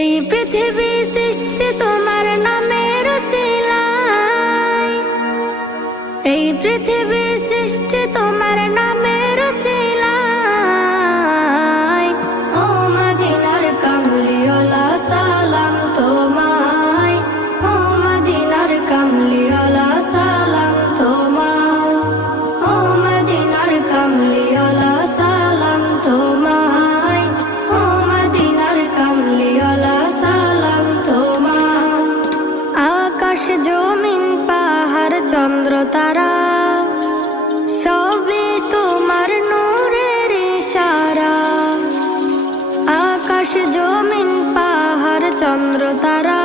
এই পৃথিবী সৃষ্টি তোমার নামের উসিলায়, এই পৃথিবী সৃষ্টি তোমার নামের উসিলায়। ও মদিনার কামলিওয়ালা সালাম তোমায়, ও মদিনার কামলিওয়ালা সালাম তোমায়, ও মদিনার কামলিওয়ালা সালাম তোমায়, ও মদিনার কামলিওয়ালা সালাম তোমায়। আকাশ জমিন পাহাড় চন্দ্র তারা সবই তোমার নূরের ইশারা। আকাশ জমিন পাহাড় চন্দ্র তারা